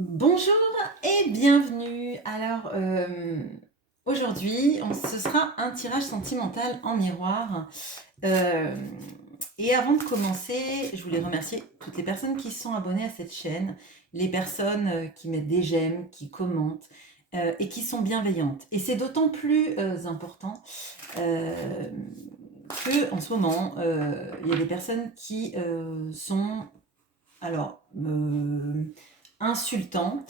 Bonjour et bienvenue. Aujourd'hui, ce sera un tirage sentimental en miroir. Euh, et avant de commencer, je voulais remercier toutes les personnes qui sont abonnées à cette chaîne, les personnes qui mettent des j'aime, qui commentent et qui sont bienveillantes. Et c'est d'autant plus important euh, que en ce moment, il y a des personnes qui sont alors insultants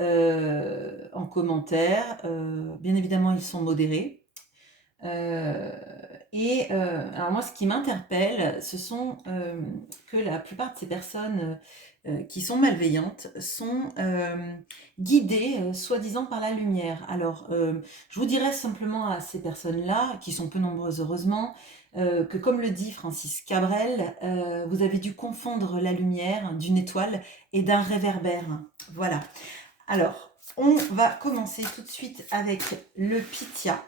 en commentaire. Bien évidemment, ils sont modérés. Alors moi, ce qui m'interpelle, ce sont que la plupart de ces personnes qui sont malveillantes sont guidées, soi-disant, par la lumière. Alors, je vous dirais simplement à ces personnes-là, qui sont peu nombreuses heureusement, que comme le dit Francis Cabrel, vous avez dû confondre la lumière d'une étoile et d'un réverbère. Voilà. Alors, on va commencer tout de suite avec le Pythia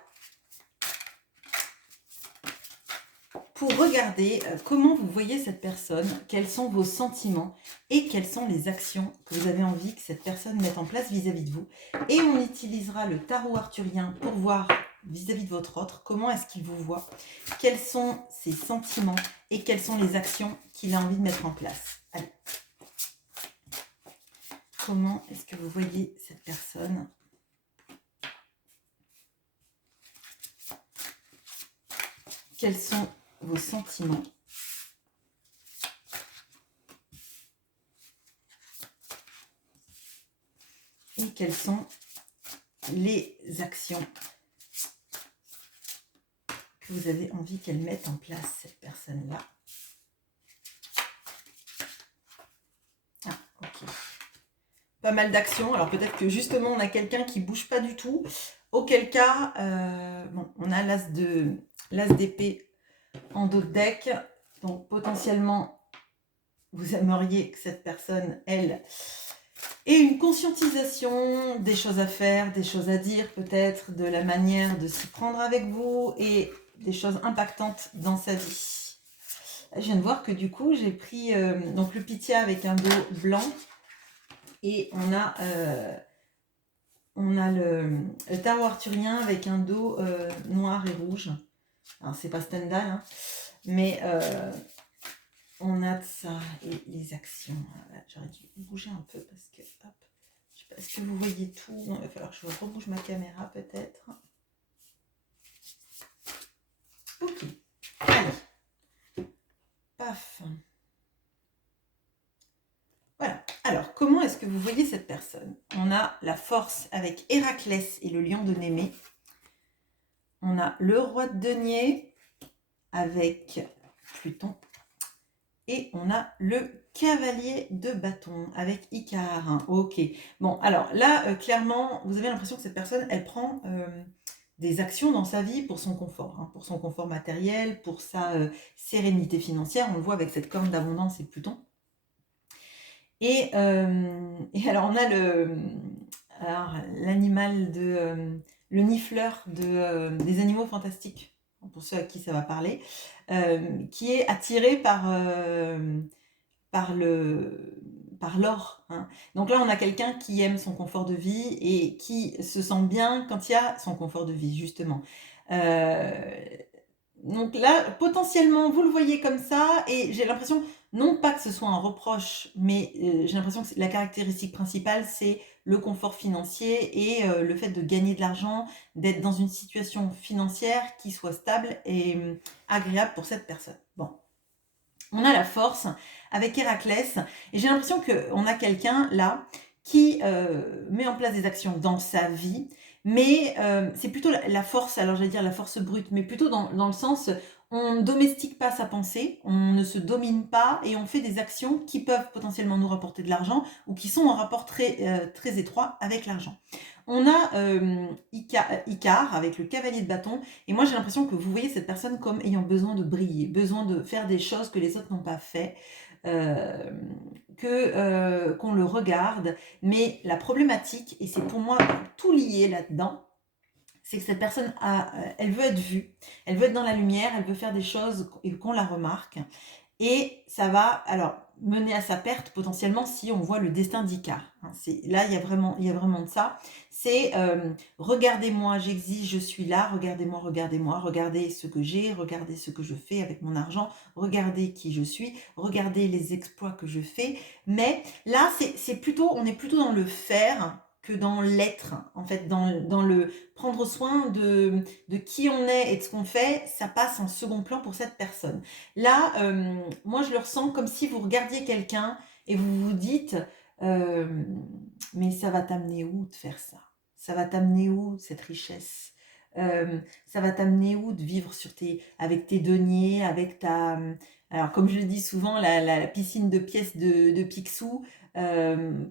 pour regarder comment vous voyez cette personne, quels sont vos sentiments et quelles sont les actions que vous avez envie que cette personne mette en place vis-à-vis de vous. Et on utilisera le tarot arthurien pour voir vis-à-vis de votre autre comment est-ce qu'il vous voit, quels sont ses sentiments et quelles sont les actions qu'il a envie de mettre en place. Allez. Comment est-ce que vous voyez cette personne ? Quels sont vos sentiments ? Et quelles sont les actions que vous avez envie qu'elle mette en place, cette personne-là. Ah, ok. Pas mal d'actions. Alors peut-être que justement on a quelqu'un qui bouge pas du tout. Auquel cas, bon, on a l'as d'épée en dos de deck. Donc potentiellement, vous aimeriez que cette personne, elle, ait une conscientisation des choses à faire, des choses à dire peut-être, de la manière de s'y prendre avec vous et des choses impactantes dans sa vie. Je viens de voir que du coup, j'ai pris donc le Pythia avec un dos blanc et on a le tarot arthurien avec un dos noir et rouge. Alors, c'est pas Stendhal, hein, mais on a de ça et les actions. J'aurais dû bouger un peu parce que, hop, je sais pas, est-ce que vous voyez tout? Non, il va falloir que je rebouge ma caméra peut-être. Ok, allez, paf. Voilà. Alors, comment est-ce que vous voyez cette personne? On a la force avec Héraclès et le lion de Némée. On a le roi de denier avec Pluton. Et on a le cavalier de bâton avec Icare. Ok. Bon, alors là, clairement, vous avez l'impression que cette personne, elle prend des actions dans sa vie pour son confort. Hein, pour son confort matériel, pour sa sérénité financière. On le voit avec cette corne d'abondance et Pluton. Et alors, on a l'animal le nifleur des animaux fantastiques, pour ceux à qui ça va parler, qui est attiré par l'or. Hein. Donc là, on a quelqu'un qui aime son confort de vie et qui se sent bien quand il y a son confort de vie, justement. Donc là, potentiellement, vous le voyez comme ça, et j'ai l'impression, non pas que ce soit un reproche, mais j'ai l'impression que la caractéristique principale, c'est le confort financier et le fait de gagner de l'argent, d'être dans une situation financière qui soit stable et agréable pour cette personne. Bon. On a la force avec Héraclès, et j'ai l'impression qu'on a quelqu'un là qui met en place des actions dans sa vie, mais c'est plutôt la force, alors j'allais dire la force brute, mais plutôt dans le sens, on ne domestique pas sa pensée, on ne se domine pas, et on fait des actions qui peuvent potentiellement nous rapporter de l'argent, ou qui sont en rapport très étroit avec l'argent. On a Icare avec le cavalier de bâton, et moi j'ai l'impression que vous voyez cette personne comme ayant besoin de briller, besoin de faire des choses que les autres n'ont pas fait, qu'on le regarde. Mais la problématique, et c'est pour moi tout lié là-dedans, c'est que cette personne elle veut être vue, elle veut être dans la lumière, elle veut faire des choses et qu'on la remarque. Et ça va alors mener à sa perte potentiellement si on voit le destin d'Icare. hein. Là, il y a vraiment de ça. C'est regardez-moi, j'existe, je suis là, regardez-moi, regardez ce que j'ai, regardez ce que je fais avec mon argent, regardez qui je suis, regardez les exploits que je fais. Mais là, c'est plutôt, on est plutôt dans le faire que dans l'être, en fait, dans le prendre soin de qui on est et de ce qu'on fait, ça passe en second plan pour cette personne. Là, moi, je le ressens comme si vous regardiez quelqu'un et vous vous dites, mais ça va t'amener où de faire ça? Ça va t'amener où cette richesse? Ça va t'amener où de vivre avec tes deniers, avec alors comme je le dis souvent, la piscine de pièces de Picsou.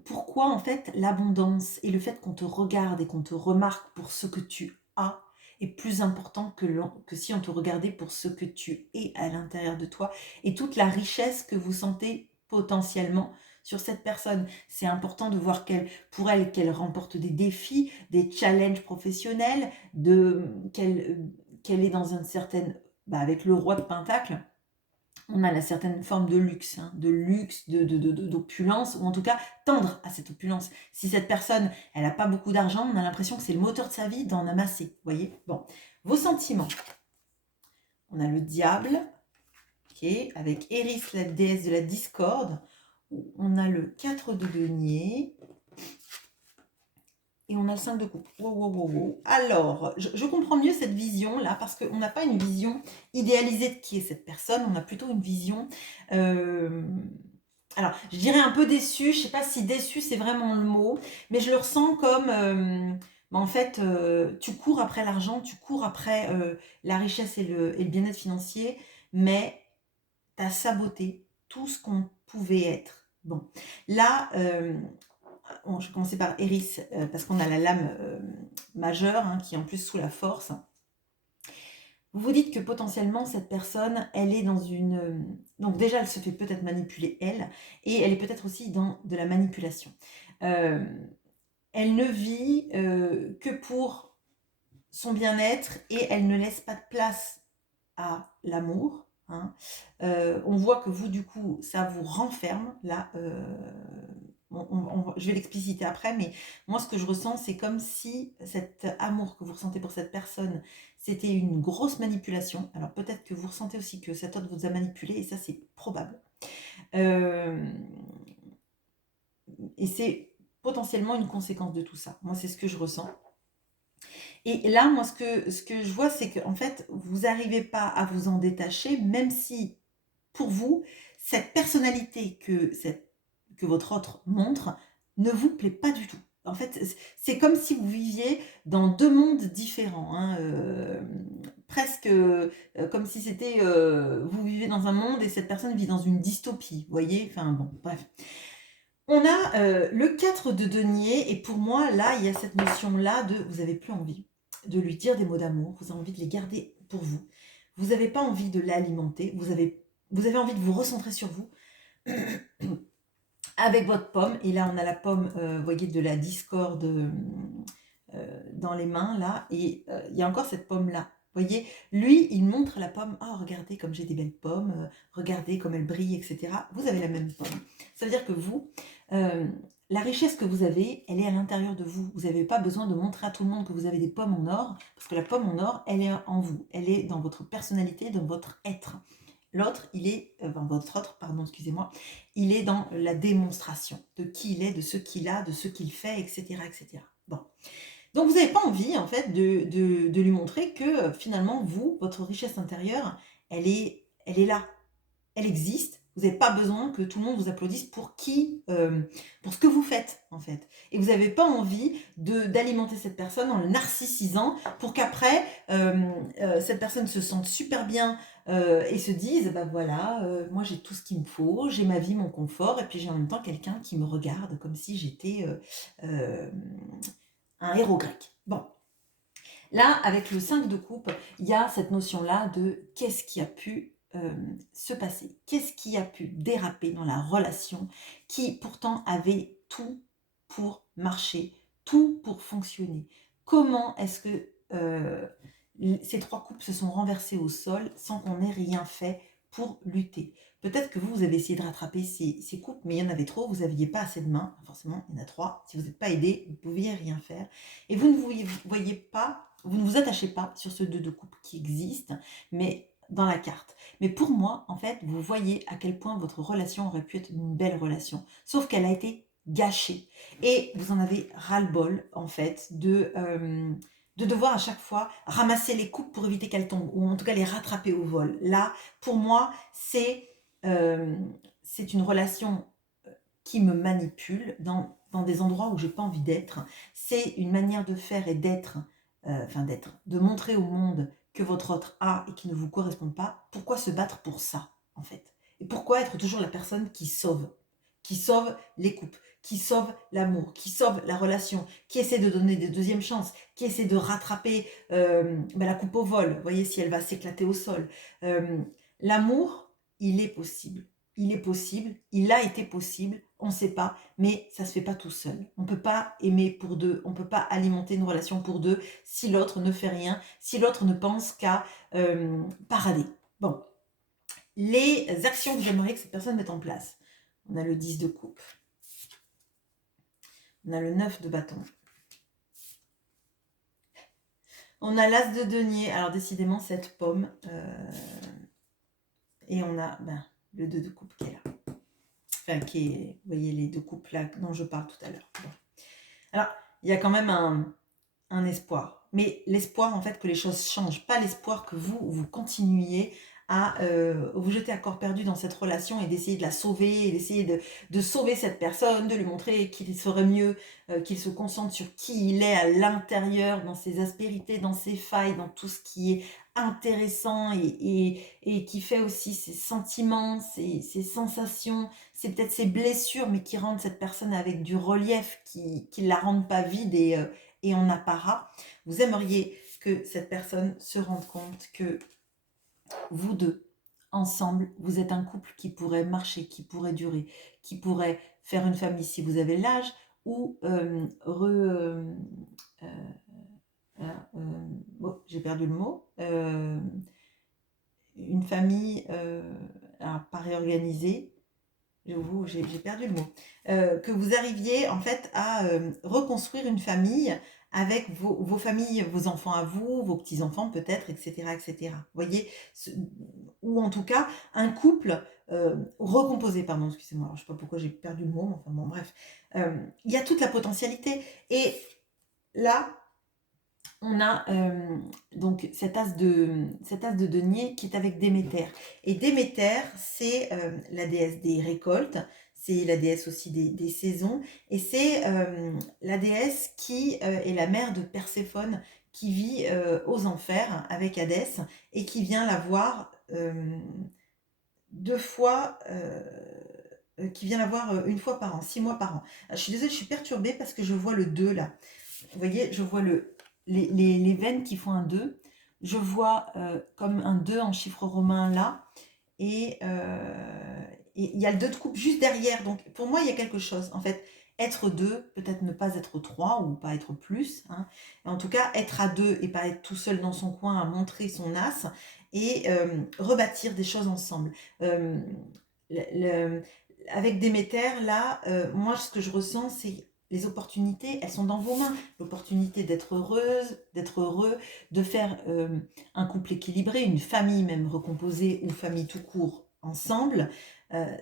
Pourquoi en fait l'abondance et le fait qu'on te regarde et qu'on te remarque pour ce que tu as est plus important que si on te regardait pour ce que tu es à l'intérieur de toi et toute la richesse que vous sentez potentiellement sur cette personne. C'est important de voir pour elle, qu'elle remporte des défis, des challenges professionnels, qu'elle est dans une certaine, avec le roi de Pentacle, on a la certaine forme de luxe, hein, d'opulence, ou en tout cas tendre à cette opulence. Si cette personne, elle n'a pas beaucoup d'argent, on a l'impression que c'est le moteur de sa vie d'en amasser, vous voyez. Bon, vos sentiments. On a le diable, ok, avec Eris, la déesse de la discorde. On a le 4 de denier. Et on a le 5 de coupe. Wow, wow, wow, wow. Alors, je comprends mieux cette vision-là, parce qu'on n'a pas une vision idéalisée de qui est cette personne, on a plutôt une vision... alors, je dirais un peu déçue, je ne sais pas si déçue c'est vraiment le mot, mais je le ressens comme... en fait, tu cours après l'argent, tu cours après la richesse et le bien-être financier, mais tu as saboté tout ce qu'on pouvait être. Bon, là, je vais commencer par Eris, parce qu'on a la lame majeure, hein, qui est en plus sous la force. Vous vous dites que potentiellement, cette personne, elle est dans une... donc déjà, elle se fait peut-être manipuler, elle, et elle est peut-être aussi dans de la manipulation. Elle ne vit que pour son bien-être et elle ne laisse pas de place à l'amour. Hein. On voit que vous, du coup, ça vous renferme, là, je vais l'expliciter après, mais moi, ce que je ressens, c'est comme si cet amour que vous ressentez pour cette personne, c'était une grosse manipulation. Alors peut-être que vous ressentez aussi que cet autre vous a manipulé, et ça, c'est probable. Et c'est potentiellement une conséquence de tout ça. Moi, c'est ce que je ressens. Et là, moi, ce que je vois, c'est qu'en fait, vous n'arrivez pas à vous en détacher, même si, pour vous, cette personnalité que votre autre montre ne vous plaît pas du tout. En fait, c'est comme si vous viviez dans deux mondes différents, hein, presque comme si c'était, vous vivez dans un monde et cette personne vit dans une dystopie, vous voyez. Enfin bon, bref. On a le 4 de denier, et pour moi, là, il y a cette notion-là de vous n'avez plus envie de lui dire des mots d'amour, vous avez envie de les garder pour vous. Vous n'avez pas envie de l'alimenter, vous avez envie de vous recentrer sur vous avec votre pomme. Et là, on a la pomme, vous voyez, de la discorde dans les mains, là. Et il y a encore cette pomme-là. Vous voyez, lui, il montre la pomme. Oh, regardez comme j'ai des belles pommes, regardez comme elles brillent, etc. Vous avez la même pomme. Ça veut dire que vous, la richesse que vous avez, elle est à l'intérieur de vous. Vous n'avez pas besoin de montrer à tout le monde que vous avez des pommes en or, parce que la pomme en or, elle est en vous. Elle est dans votre personnalité, dans votre être. L'autre, il est, votre autre, pardon, excusez-moi, il est dans la démonstration de qui il est, de ce qu'il a, de ce qu'il fait, etc., etc. Bon. Donc, vous n'avez pas envie, en fait, de lui montrer que, finalement, vous, votre richesse intérieure, elle est là. Elle existe. Vous n'avez pas besoin que tout le monde vous applaudisse pour pour ce que vous faites, en fait. Et vous n'avez pas envie d'alimenter cette personne en le narcissisant pour qu'après, cette personne se sente super bien et se dise, bah voilà, moi j'ai tout ce qu'il me faut, j'ai ma vie, mon confort, et puis j'ai en même temps quelqu'un qui me regarde comme si j'étais un héros grec. Bon. Là, avec le 5 de coupe, il y a cette notion-là de qu'est-ce qui a pu se passer, qu'est-ce qui a pu déraper dans la relation qui pourtant avait tout pour marcher, tout pour fonctionner. Comment est-ce que ces trois coupes se sont renversées au sol sans qu'on ait rien fait pour lutter? Peut-être que vous, vous avez essayé de rattraper ces couples, mais il y en avait trop, vous n'aviez pas assez de mains, forcément, il y en a 3. Si vous n'êtes pas aidé, vous ne pouviez rien faire. Et vous ne voyez pas, vous ne vous attachez pas sur ce 2 de coupe qui existe, mais dans la carte. Mais pour moi, en fait, vous voyez à quel point votre relation aurait pu être une belle relation, sauf qu'elle a été gâchée. Et vous en avez ras-le-bol, en fait, de devoir à chaque fois ramasser les coupes pour éviter qu'elles tombent, ou en tout cas les rattraper au vol. Là, pour moi, c'est une relation qui me manipule dans des endroits où j'ai pas envie d'être. C'est une manière de faire et d'être, de montrer au monde que votre autre a et qui ne vous correspond pas. Pourquoi se battre pour ça, en fait? Et pourquoi être toujours la personne qui sauve les couples, qui sauve l'amour, qui sauve la relation, qui essaie de donner des deuxièmes chances, qui essaie de rattraper la coupe au vol, vous voyez, si elle va s'éclater au sol. L'amour, il est possible. Il est possible, il a été possible, on ne sait pas, mais ça ne se fait pas tout seul. On ne peut pas aimer pour deux, on ne peut pas alimenter une relation pour deux si l'autre ne fait rien, si l'autre ne pense qu'à parader. Bon, les actions que j'aimerais que cette personne mette en place. On a le 10 de coupe. On a le 9 de bâton. On a l'as de denier. Alors décidément, cette pomme. Et on a le 2 de coupe qui est là. Enfin, qui est, vous voyez, les 2 coupes là dont je parle tout à l'heure. Bon. Alors, il y a quand même un espoir. Mais l'espoir, en fait, que les choses changent. Pas l'espoir que vous continuiez à vous jeter à corps perdu dans cette relation et d'essayer de la sauver, et d'essayer de sauver cette personne, de lui montrer qu'il serait mieux qu'il se concentre sur qui il est à l'intérieur, dans ses aspérités, dans ses failles, dans tout ce qui est intéressant et qui fait aussi ses sentiments, ses sensations, c'est peut-être ses blessures, mais qui rendent cette personne avec du relief, qui la rendent pas vide et en apparat. Vous aimeriez que cette personne se rende compte que vous deux, ensemble, vous êtes un couple qui pourrait marcher, qui pourrait durer, qui pourrait faire une famille si vous avez l'âge, ou j'ai perdu le mot, une famille pas réorganisée, j'ai perdu le mot, que vous arriviez en fait à reconstruire une famille avec vos familles, vos enfants à vous, vos petits-enfants peut-être, etc., etc. Vous voyez, ou en tout cas un couple recomposé, pardon, excusez-moi, alors, je ne sais pas pourquoi j'ai perdu le mot, mais enfin bon, bref. Il y a toute la potentialité. Et là, on a donc cet as de denier qui est avec Déméter. Et Déméter, c'est la déesse des récoltes, c'est la déesse aussi des saisons, et c'est la déesse qui est la mère de Perséphone, qui vit aux enfers avec Hadès, et qui vient la voir 2 fois... qui vient la voir une fois par an, 6 mois par an. Je suis désolée, je suis perturbée parce que je vois le 2 là. Vous voyez, je vois les veines qui font un 2. Je vois comme un 2 en chiffre romain là. Et il y a le 2 de coupe juste derrière. Donc pour moi, il y a quelque chose. En fait, être 2, peut-être ne pas être 3 ou pas être plus. Hein. En tout cas, être à 2 et pas être tout seul dans son coin à montrer son as et rebâtir des choses ensemble. Avec Déméter, là, moi, ce que je ressens, c'est les opportunités, elles sont dans vos mains. L'opportunité d'être heureuse, d'être heureux, de faire un couple équilibré, une famille même recomposée ou famille tout court ensemble,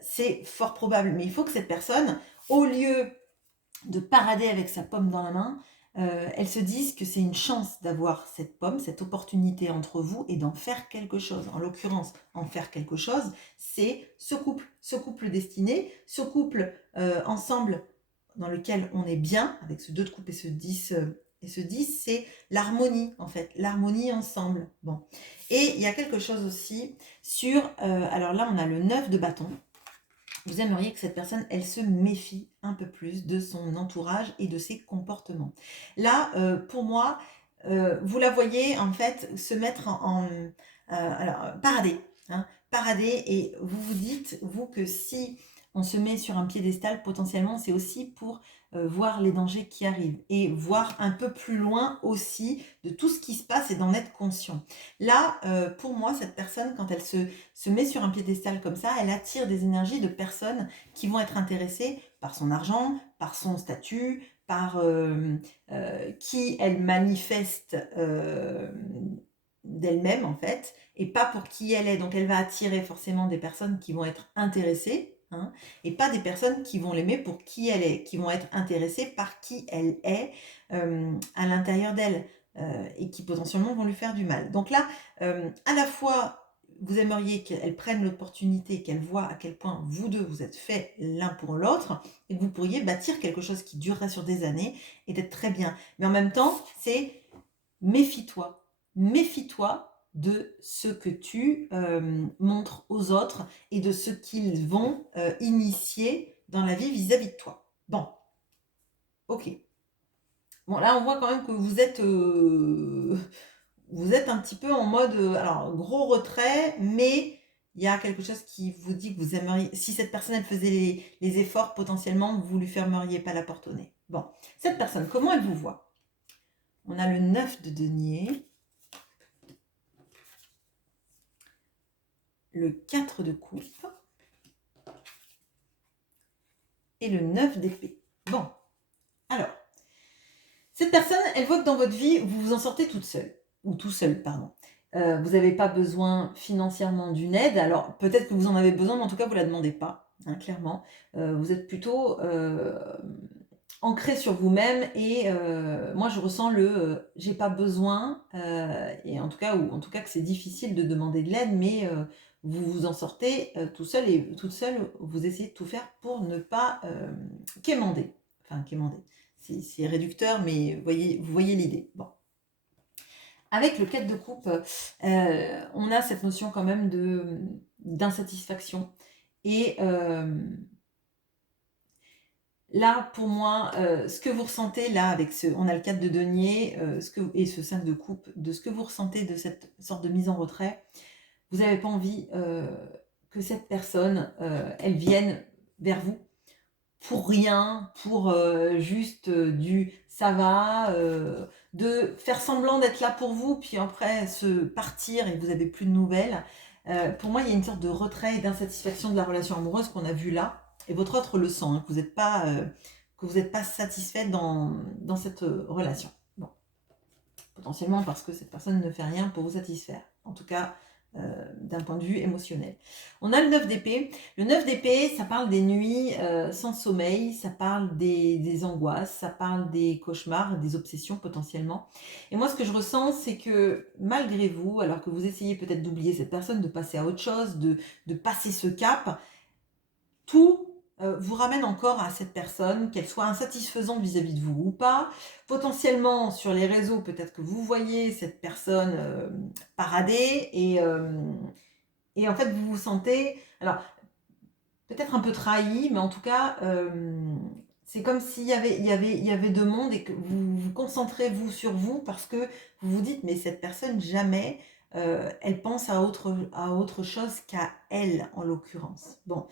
c'est fort probable. Mais il faut que cette personne, au lieu de parader avec sa pomme dans la main, elle se dise que c'est une chance d'avoir cette pomme, cette opportunité entre vous et d'en faire quelque chose. En l'occurrence, en faire quelque chose, c'est ce couple destiné, ce couple ensemble dans lequel on est bien, avec ce 2 de coupe et ce 10, c'est l'harmonie en fait, l'harmonie ensemble. Bon. Et il y a quelque chose aussi sur, alors là on a le 9 de bâton. Vous aimeriez que cette personne, elle se méfie un peu plus de son entourage et de ses comportements. Là, pour moi, vous la voyez en fait se mettre alors, parader. Hein, parader et vous vous dites, vous, que si on se met sur un piédestal, potentiellement, c'est aussi pour voir les dangers qui arrivent et voir un peu plus loin aussi de tout ce qui se passe et d'en être conscient. Là, pour moi, cette personne, quand elle se met sur un piédestal comme ça, elle attire des énergies de personnes qui vont être intéressées par son argent, par son statut, par qui elle manifeste d'elle-même en fait, et pas pour qui elle est. Donc elle va attirer forcément des personnes qui vont être intéressées, hein, et pas des personnes qui vont l'aimer pour qui elle est, qui vont être intéressées par qui elle est à l'intérieur d'elle, et qui potentiellement vont lui faire du mal. Donc là, à la fois, vous aimeriez qu'elle prenne l'opportunité, qu'elle voit à quel point vous deux, vous êtes faits l'un pour l'autre, et que vous pourriez bâtir quelque chose qui durerait sur des années et d'être très bien. Mais en même temps, c'est méfie-toi. Méfie-toi de ce que tu montres aux autres et de ce qu'ils vont initier dans la vie vis-à-vis de toi. Bon, ok. Bon, là, on voit quand même que vous êtes un petit peu en mode, alors, gros retrait, mais il y a quelque chose qui vous dit que vous aimeriez, si cette personne, elle faisait les efforts, potentiellement, vous lui fermeriez pas la porte au nez. Bon, cette personne, comment elle vous voit? On a le 9 de denier, le 4 de coupe et le 9 d'épée. Bon, alors, cette personne, elle voit que dans votre vie, vous vous en sortez toute seule, ou tout seul, pardon. Vous n'avez pas besoin financièrement d'une aide, alors peut-être que vous en avez besoin, mais en tout cas, vous ne la demandez pas, hein, clairement. Vous êtes plutôt ancré sur vous-même et moi, je ressens le j'ai pas besoin, et en tout cas, ou en tout cas que c'est difficile de demander de l'aide, mais vous vous en sortez tout seul et toute seule, vous essayez de tout faire pour ne pas quémander. Enfin, quémander. C'est réducteur, mais vous voyez l'idée. Bon. Avec le 4 de coupe, on a cette notion quand même d'insatisfaction. Et là, pour moi, ce que vous ressentez là, avec on a le 4 de denier et ce 5 de coupe, de ce que vous ressentez de cette sorte de mise en retrait, vous n'avez pas envie que cette personne, elle vienne vers vous pour rien, pour juste du ça va, de faire semblant d'être là pour vous, puis après se partir et vous n'avez plus de nouvelles. Pour moi, il y a une sorte de retrait et d'insatisfaction de la relation amoureuse qu'on a vu là, et votre autre le sent, hein, que vous n'êtes pas satisfait dans cette relation. Bon. Potentiellement parce que cette personne ne fait rien pour vous satisfaire. En tout cas, d'un point de vue émotionnel. On a le 9 d'épée. Le 9 d'épée, ça parle des nuits sans sommeil, ça parle des angoisses, ça parle des cauchemars, des obsessions potentiellement. Et moi, ce que je ressens, c'est que malgré vous, alors que vous essayez peut-être d'oublier cette personne, de passer à autre chose, de passer ce cap, tout vous ramène encore à cette personne, qu'elle soit insatisfaisante vis-à-vis de vous ou pas. Potentiellement, sur les réseaux, peut-être que vous voyez cette personne parader et en fait, vous vous sentez, alors peut-être un peu trahi, mais en tout cas, c'est comme s'il y avait deux mondes et que vous vous concentrez, vous, sur vous, parce que vous vous dites, mais cette personne, jamais, elle pense à autre chose qu'à elle, en l'occurrence. Bon,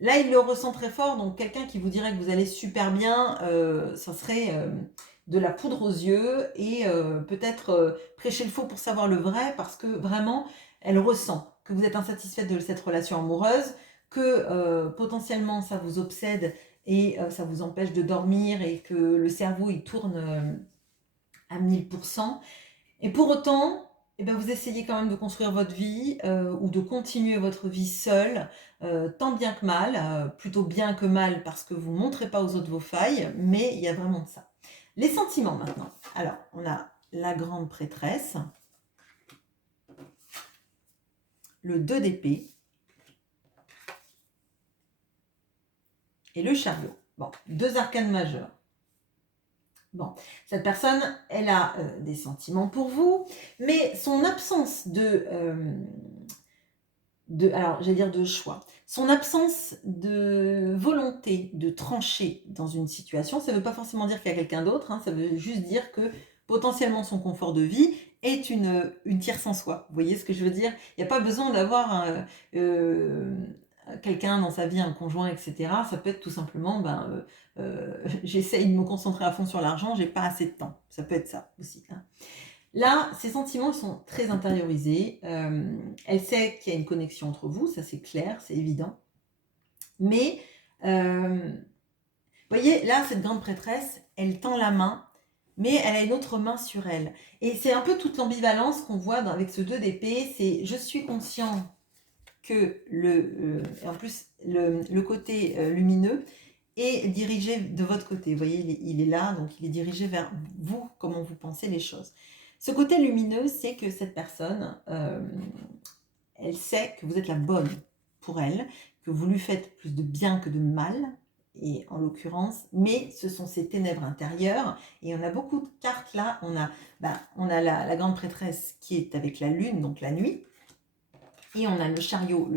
là, il le ressent très fort, donc quelqu'un qui vous dirait que vous allez super bien, ça serait de la poudre aux yeux et peut-être prêcher le faux pour savoir le vrai, parce que vraiment, elle ressent que vous êtes insatisfaite de cette relation amoureuse, que potentiellement ça vous obsède et ça vous empêche de dormir et que le cerveau il tourne à 1000%. Et pour autant, eh ben, vous essayez quand même de construire votre vie ou de continuer votre vie seule, tant bien que mal, plutôt bien que mal parce que vous ne montrez pas aux autres vos failles, mais il y a vraiment de ça. Les sentiments maintenant. Alors, on a la grande prêtresse, le 2 d'épée et le chariot. Bon, deux arcanes majeures. Bon, cette personne, elle a des sentiments pour vous, mais son absence alors j'allais dire de choix, son absence de volonté de trancher dans une situation, ça ne veut pas forcément dire qu'il y a quelqu'un d'autre, hein, ça veut juste dire que potentiellement son confort de vie est une tierce en soi. Vous voyez ce que je veux dire? Il n'y a pas besoin d'avoir quelqu'un dans sa vie, un conjoint, etc. Ça peut être tout simplement, j'essaye de me concentrer à fond sur l'argent, j'ai pas assez de temps. Ça peut être ça aussi, hein. Là, ces sentiments sont très intériorisés. Elle sait qu'il y a une connexion entre vous, ça c'est clair, c'est évident. Mais, vous voyez, là, cette grande prêtresse, elle tend la main, mais elle a une autre main sur elle. Et c'est un peu toute l'ambivalence qu'on voit avec ce 2 d'épée, c'est je suis conscient que et en plus, le côté lumineux est dirigé de votre côté. Vous voyez, il est là, donc il est dirigé vers vous, comment vous pensez les choses. Ce côté lumineux, c'est que cette personne, elle sait que vous êtes la bonne pour elle, que vous lui faites plus de bien que de mal, et en l'occurrence, mais ce sont ces ténèbres intérieures, et on a beaucoup de cartes là, on a la grande prêtresse qui est avec la lune, donc la nuit, et on a le chariot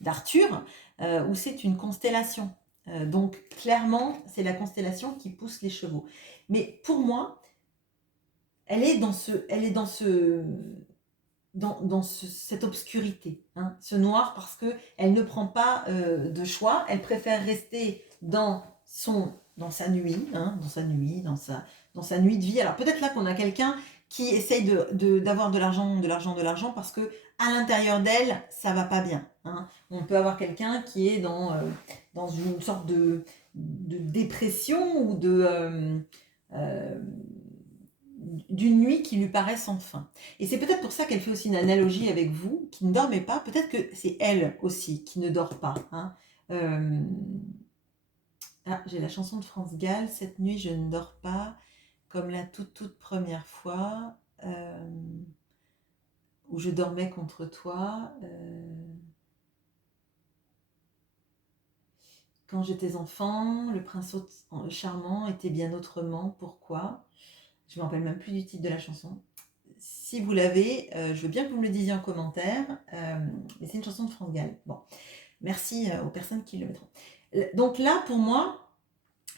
d'Arthur, où c'est une constellation. Donc clairement, c'est la constellation qui pousse les chevaux. Mais pour moi, elle est dans cette obscurité, hein, ce noir, parce qu'elle ne prend pas de choix, elle préfère rester dans sa nuit, hein, dans sa nuit de vie. Alors peut-être là qu'on a quelqu'un qui essaye d'avoir de l'argent, parce que à l'intérieur d'elle, ça va pas bien, hein. On peut avoir quelqu'un qui est dans une sorte de dépression ou d'une nuit qui lui paraît sans fin. Et c'est peut-être pour ça qu'elle fait aussi une analogie avec vous, qui ne dormez pas. Peut-être que c'est elle aussi qui ne dort pas, hein. J'ai la chanson de France Gall, cette nuit je ne dors pas, comme la toute première fois, où je dormais contre toi. Quand j'étais enfant, le prince charmant était bien autrement. Pourquoi? Je ne me rappelle même plus du titre de la chanson. Si vous l'avez, je veux bien que vous me le disiez en commentaire. Mais c'est une chanson de France Gall. Bon, merci aux personnes qui le mettront. Donc là, pour moi,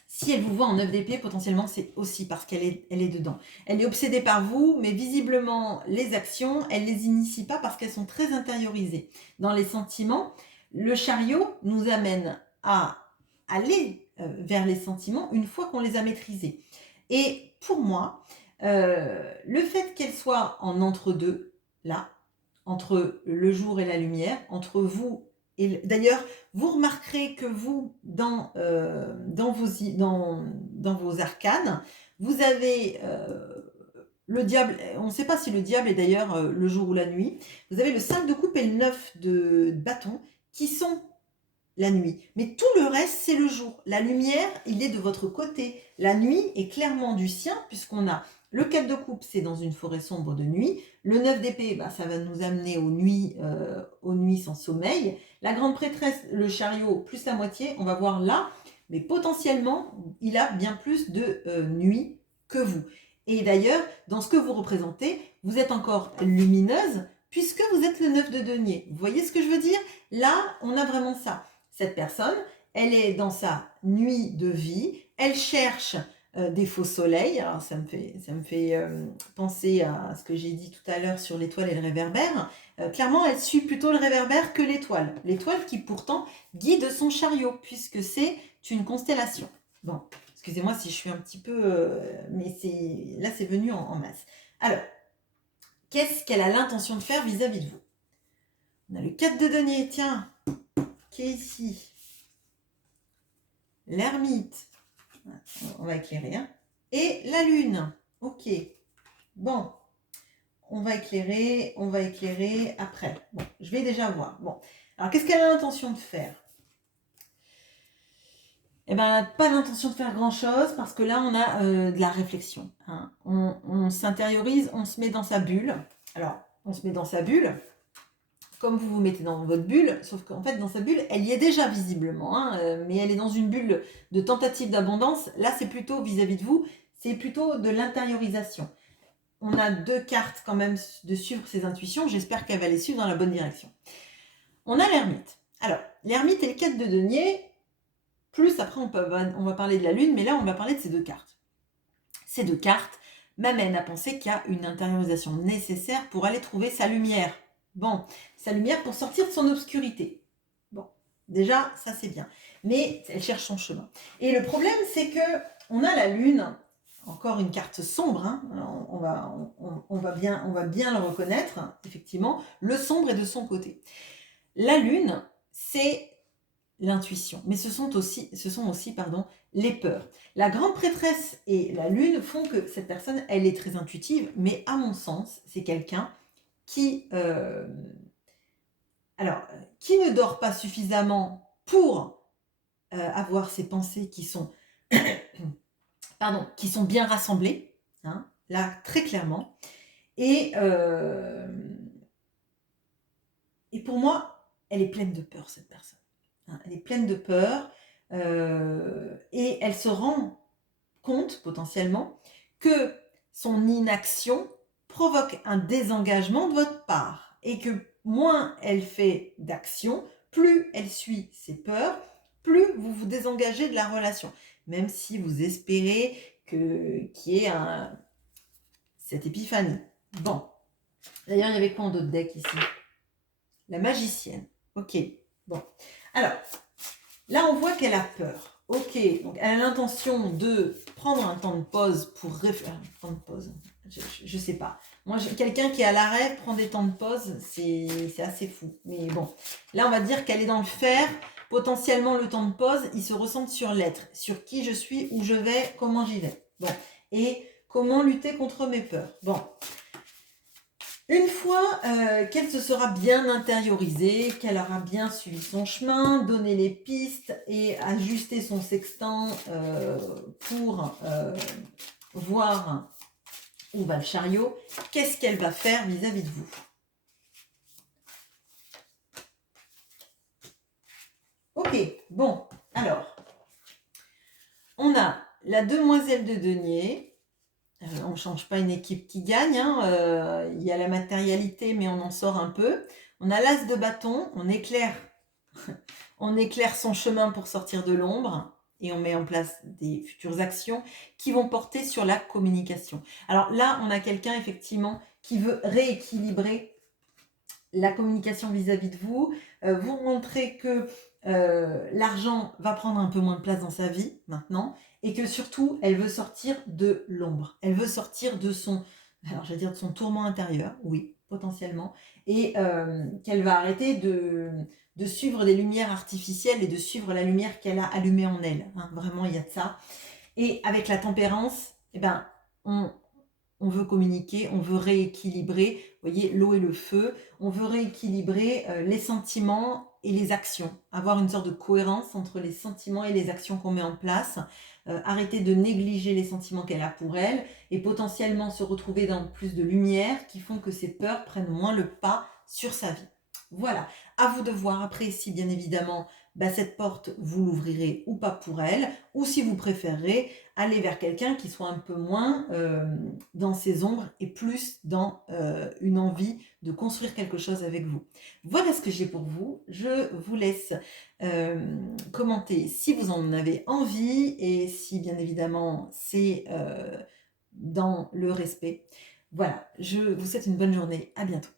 si elle vous voit en 9 d'épée, potentiellement, c'est aussi parce qu'elle est dedans. Elle est obsédée par vous, mais visiblement, les actions, elle ne les initie pas parce qu'elles sont très intériorisées. Dans les sentiments, le chariot nous amène à aller vers les sentiments une fois qu'on les a maîtrisés. Et pour moi, le fait qu'elle soit en entre-deux, là, entre le jour et la lumière, entre vous et... D'ailleurs, vous remarquerez que vous, dans vos arcanes, vous avez le diable, on ne sait pas si le diable est d'ailleurs le jour ou la nuit, vous avez le 5 de coupe et le 9 de bâton qui sont la nuit. Mais tout le reste, c'est le jour. La lumière, il est de votre côté. La nuit est clairement du sien, puisqu'on a le 4 de coupe, c'est dans une forêt sombre de nuit. Le 9 d'épée, ça va nous amener aux nuits sans sommeil. La grande prêtresse, le chariot, plus la moitié, on va voir là. Mais potentiellement, il a bien plus de nuit que vous. Et d'ailleurs, dans ce que vous représentez, vous êtes encore lumineuse, puisque vous êtes le 9 de denier. Vous voyez ce que je veux dire? Là, on a vraiment ça. Cette personne, elle est dans sa nuit de vie, elle cherche des faux soleils. Alors ça me fait penser à ce que j'ai dit tout à l'heure sur l'étoile et le réverbère. Clairement, elle suit plutôt le réverbère que l'étoile. L'étoile qui pourtant guide son chariot, puisque c'est une constellation. Bon, excusez-moi si je suis un petit peu... mais là, c'est venu en masse. Alors, qu'est-ce qu'elle a l'intention de faire vis-à-vis de vous? On a le 4 de denier, tiens, qui est ici. L'ermite, on va éclairer, hein. Et la lune, ok. Bon, on va éclairer après. Bon, je vais déjà voir. Bon, alors qu'est-ce qu'elle a l'intention de faire? Eh ben, elle n'a pas l'intention de faire grand-chose parce que là, on a de la réflexion, hein. On s'intériorise, on se met dans sa bulle. Alors, on se met dans sa bulle, comme vous vous mettez dans votre bulle, sauf qu'en fait, dans sa bulle, elle y est déjà visiblement, hein, mais elle est dans une bulle de tentative d'abondance. Là, c'est plutôt vis-à-vis de vous, c'est plutôt de l'intériorisation. On a 2 cartes quand même de suivre ses intuitions. J'espère qu'elle va les suivre dans la bonne direction. On a l'ermite. Alors, l'ermite et le 4 de denier, plus après, on va parler de la lune, mais là, on va parler de ces 2 cartes. Ces 2 cartes m'amènent à penser qu'il y a une intériorisation nécessaire pour aller trouver sa lumière. Bon, sa lumière pour sortir de son obscurité. Déjà, ça c'est bien. Mais elle cherche son chemin. Et le problème, c'est que on a la lune, encore une carte sombre, hein, on va bien le reconnaître, effectivement, le sombre est de son côté. La lune, c'est l'intuition, mais ce sont aussi les peurs. La grande prêtresse et la lune font que cette personne, elle est très intuitive, mais à mon sens, c'est quelqu'un qui, qui ne dort pas suffisamment pour avoir ses pensées qui sont bien rassemblées, hein, là très clairement. Et, euh, et pour moi, elle est pleine de peur, cette personne, hein. Elle est pleine de peur et elle se rend compte potentiellement que son inaction provoque un désengagement de votre part et que moins elle fait d'action, plus elle suit ses peurs, plus vous vous désengagez de la relation, même si vous espérez qu'il y ait cette épiphanie. Bon, d'ailleurs, il y avait quoi en d'autres decks ici? La magicienne. Ok, bon. Alors, là, on voit qu'elle a peur. Ok, donc elle a l'intention de prendre un temps de pause pour réfléchir. Temps de pause, je sais pas. Moi, quelqu'un qui est à l'arrêt prend des temps de pause, c'est assez fou. Mais bon, là, on va dire qu'elle est dans le faire. Potentiellement, le temps de pause, il se ressent sur l'être, sur qui je suis, où je vais, comment j'y vais. Bon, et comment lutter contre mes peurs. Bon, une fois qu'elle se sera bien intériorisée, qu'elle aura bien suivi son chemin, donné les pistes et ajusté son sextant pour voir où va le chariot, qu'est-ce qu'elle va faire vis-à-vis de vous? Ok, bon, alors, on a la demoiselle de denier. On ne change pas une équipe qui gagne, hein. Il y a la matérialité, mais on en sort un peu. On a l'as de bâton, on éclaire son chemin pour sortir de l'ombre et on met en place des futures actions qui vont porter sur la communication. Alors là, on a quelqu'un effectivement qui veut rééquilibrer la communication vis-à-vis de vous, vous montrer que l'argent va prendre un peu moins de place dans sa vie maintenant et que surtout, elle veut sortir de l'ombre. Elle veut sortir de de son tourment intérieur, oui, potentiellement, et qu'elle va arrêter de suivre des lumières artificielles et de suivre la lumière qu'elle a allumée en elle, hein. Vraiment, il y a de ça. Et avec la tempérance, eh ben, on, on veut communiquer, on veut rééquilibrer, vous voyez, l'eau et le feu, on veut rééquilibrer les sentiments et les actions, avoir une sorte de cohérence entre les sentiments et les actions qu'on met en place, arrêter de négliger les sentiments qu'elle a pour elle et potentiellement se retrouver dans plus de lumière qui font que ses peurs prennent moins le pas sur sa vie. Voilà, à vous de voir après si bien évidemment cette porte vous l'ouvrirez ou pas pour elle, ou si vous préférez aller vers quelqu'un qui soit un peu moins dans ses ombres et plus dans une envie de construire quelque chose avec vous. Voilà ce que j'ai pour vous. Je vous laisse commenter si vous en avez envie et si bien évidemment c'est dans le respect. Voilà, je vous souhaite une bonne journée. À bientôt.